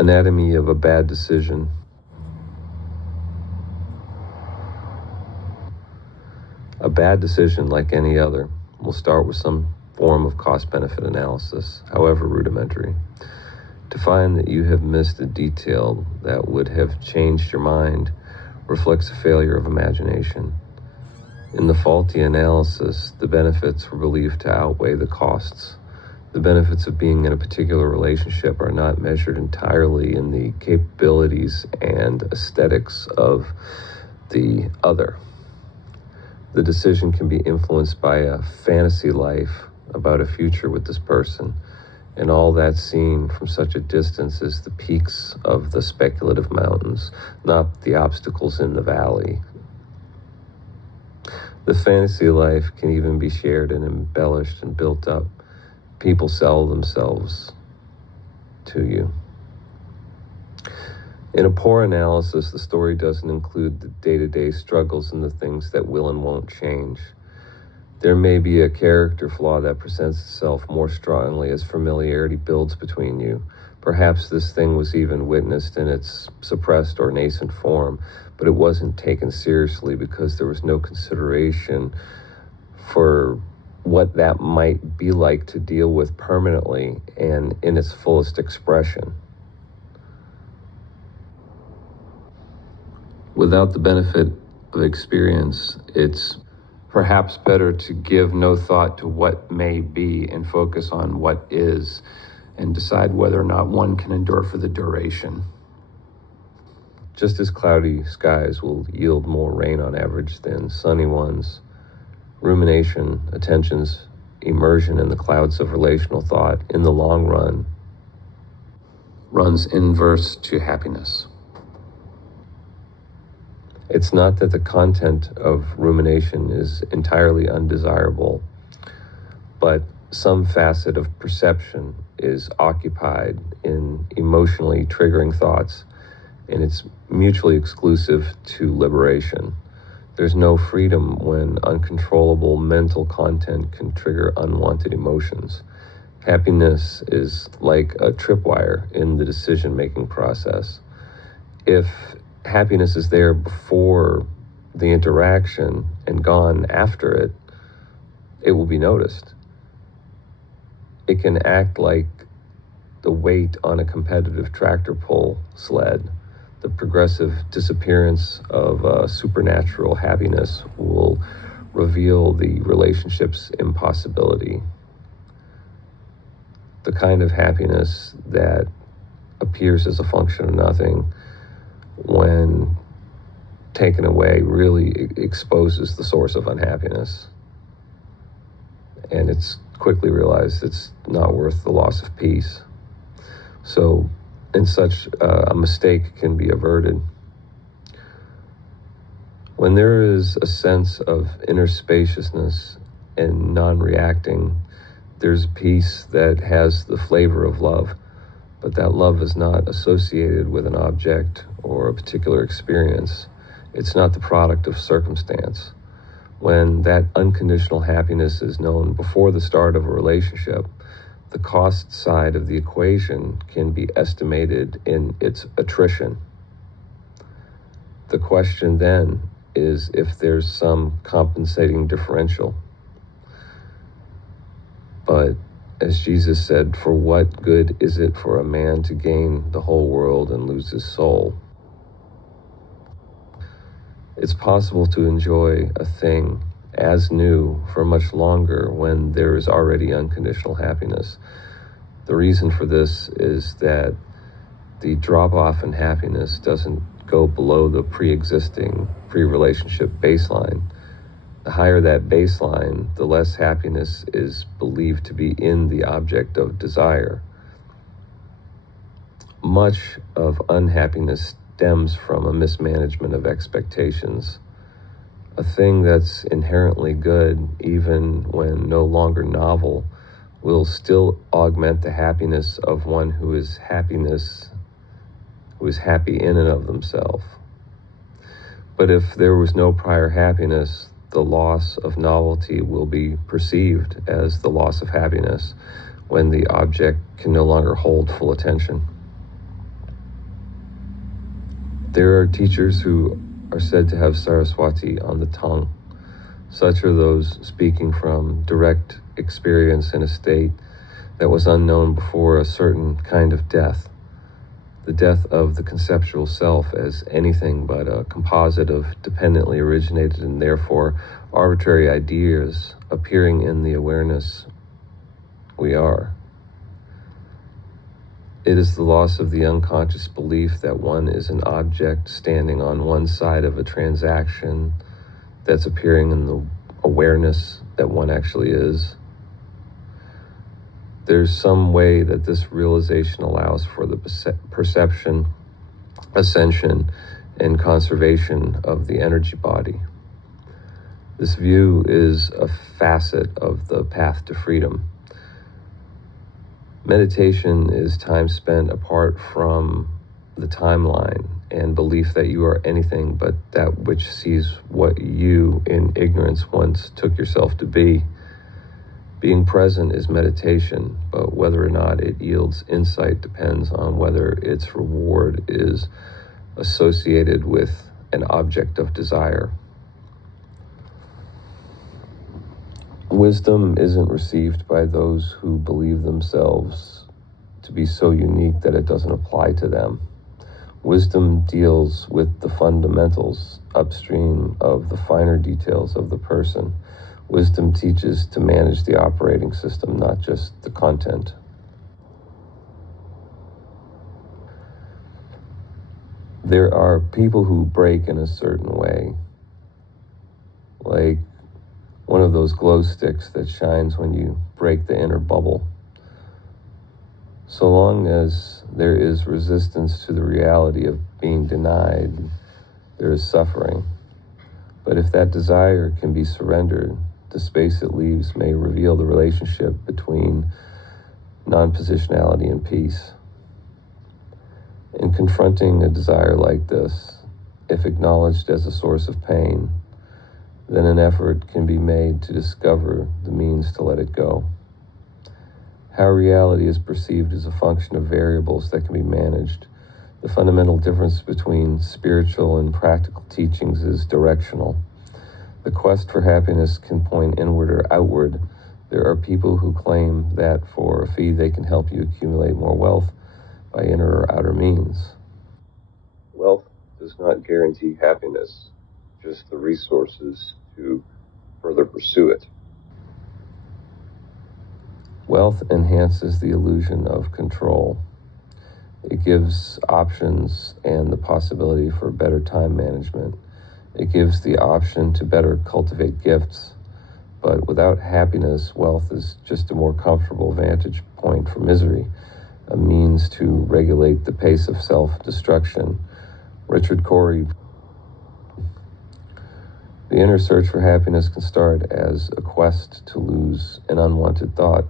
Anatomy of a bad decision. A bad decision, like any other, will start with some form of cost-benefit analysis, however rudimentary. To find that you have missed a detail that would have changed your mind reflects a failure of imagination. In the faulty analysis, the benefits were believed to outweigh the costs. The benefits of being in a particular relationship are not measured entirely in the capabilities and aesthetics of the other. The decision can be influenced by a fantasy life about a future with this person, and all that's seen from such a distance is the peaks of the speculative mountains, not the obstacles in the valley. The fantasy life can even be shared and embellished and built up. People sell themselves to you. In a poor analysis, the story doesn't include the day-to-day struggles and the things that will and won't change. There may be a character flaw that presents itself more strongly as familiarity builds between you. Perhaps this thing was even witnessed in its suppressed or nascent form, but it wasn't taken seriously because there was no consideration for what that might be like to deal with permanently and in its fullest expression. Without the benefit of experience, it's perhaps better to give no thought to what may be and focus on what is, and decide whether or not one can endure for the duration. Just as cloudy skies will yield more rain on average than sunny ones, rumination, attention's immersion in the clouds of relational thought in the long run runs inverse to happiness. It's not that the content of rumination is entirely undesirable, but some facet of perception is occupied in emotionally triggering thoughts, and it's mutually exclusive to liberation. There's no freedom when uncontrollable mental content can trigger unwanted emotions. Happiness is like a tripwire in the decision-making process. If happiness is there before the interaction and gone after it, it will be noticed. It can act like the weight on a competitive tractor pull sled. The progressive disappearance of supernatural happiness will reveal the relationship's impossibility. The kind of happiness that appears as a function of nothing, when taken away, really exposes the source of unhappiness. And it's quickly realized it's not worth the loss of peace. So, in such a mistake can be averted. When there is a sense of inner spaciousness and non-reacting, there's a peace that has the flavor of love, but that love is not associated with an object or a particular experience. It's not the product of circumstance. When that unconditional happiness is known before the start of a relationship, the cost side of the equation can be estimated in its attrition. The question then is if there's some compensating differential. But as Jesus said, for what good is it for a man to gain the whole world and lose his soul? It's possible to enjoy a thing as new for much longer when there is already unconditional happiness. The reason for this is that the drop-off in happiness doesn't go below the pre-existing, pre-relationship baseline. The higher that baseline, the less happiness is believed to be in the object of desire. Much of unhappiness stems from a mismanagement of expectations. A thing that's inherently good, even when no longer novel, will still augment the happiness of one who is happy in and of themselves. But if there was no prior happiness, the loss of novelty will be perceived as the loss of happiness when the object can no longer hold full attention. There are teachers who are said to have Saraswati on the tongue. Such are those speaking from direct experience in a state that was unknown before a certain kind of death, the death of the conceptual self as anything but a composite of dependently originated and therefore arbitrary ideas appearing in the awareness we are. It is the loss of the unconscious belief that one is an object standing on one side of a transaction that's appearing in the awareness that one actually is. There's some way that this realization allows for the perception, ascension, and conservation of the energy body. This view is a facet of the path to freedom. Meditation is time spent apart from the timeline and belief that you are anything but that which sees what you, in ignorance, once took yourself to be. Being present is meditation, but whether or not it yields insight depends on whether its reward is associated with an object of desire. Wisdom isn't received by those who believe themselves to be so unique that it doesn't apply to them. Wisdom deals with the fundamentals upstream of the finer details of the person. Wisdom teaches to manage the operating system, not just the content. There are people who break in a certain way, like one of those glow sticks that shines when you break the inner bubble. So long as there is resistance to the reality of being denied, there is suffering. But if that desire can be surrendered, the space it leaves may reveal the relationship between non-positionality and peace. In confronting a desire like this, if acknowledged as a source of pain, then an effort can be made to discover the means to let it go. How reality is perceived is a function of variables that can be managed. The fundamental difference between spiritual and practical teachings is directional. The quest for happiness can point inward or outward. There are people who claim that for a fee they can help you accumulate more wealth by inner or outer means. Wealth does not guarantee happiness, just the resources to further pursue it. Wealth enhances the illusion of control. It gives options and the possibility for better time management. It gives the option to better cultivate gifts. But without happiness, wealth is just a more comfortable vantage point for misery, a means to regulate the pace of self-destruction. Richard Corey. The inner search for happiness can start as a quest to lose an unwanted thought.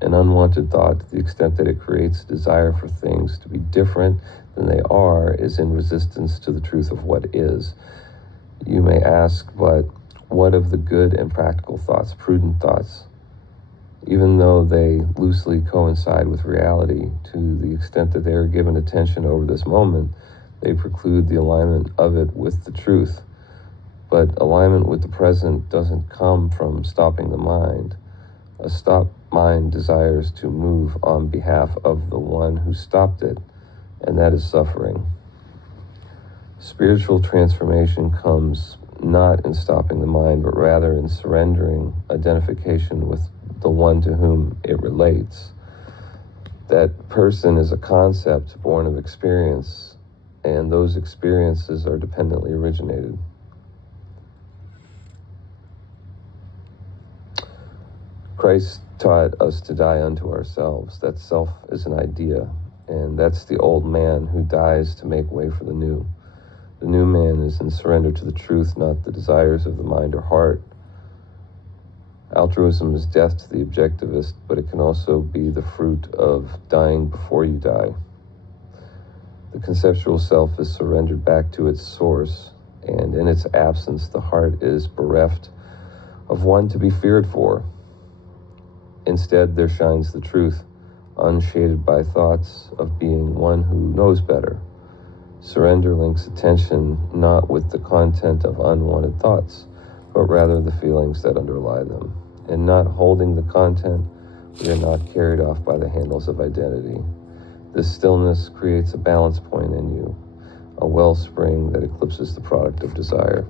An unwanted thought, to the extent that it creates a desire for things to be different than they are, is in resistance to the truth of what is. You may ask, but what of the good and practical thoughts, prudent thoughts? Even though they loosely coincide with reality, to the extent that they are given attention over this moment, they preclude the alignment of it with the truth. But alignment with the present doesn't come from stopping the mind. A stopped mind desires to move on behalf of the one who stopped it, and that is suffering. Spiritual transformation comes not in stopping the mind, but rather in surrendering identification with the one to whom it relates. That person is a concept born of experience, and those experiences are dependently originated. Christ taught us to die unto ourselves. That self is an idea, and that's the old man who dies to make way for the new. The new man is in surrender to the truth, not the desires of the mind or heart. Altruism is death to the objectivist, but it can also be the fruit of dying before you die. The conceptual self is surrendered back to its source, and in its absence, the heart is bereft of one to be feared for. Instead, there shines the truth, unshaded by thoughts of being one who knows better. Surrender links attention not with the content of unwanted thoughts, but rather the feelings that underlie them. In not holding the content, we are not carried off by the handles of identity. This stillness creates a balance point in you, a wellspring that eclipses the product of desire.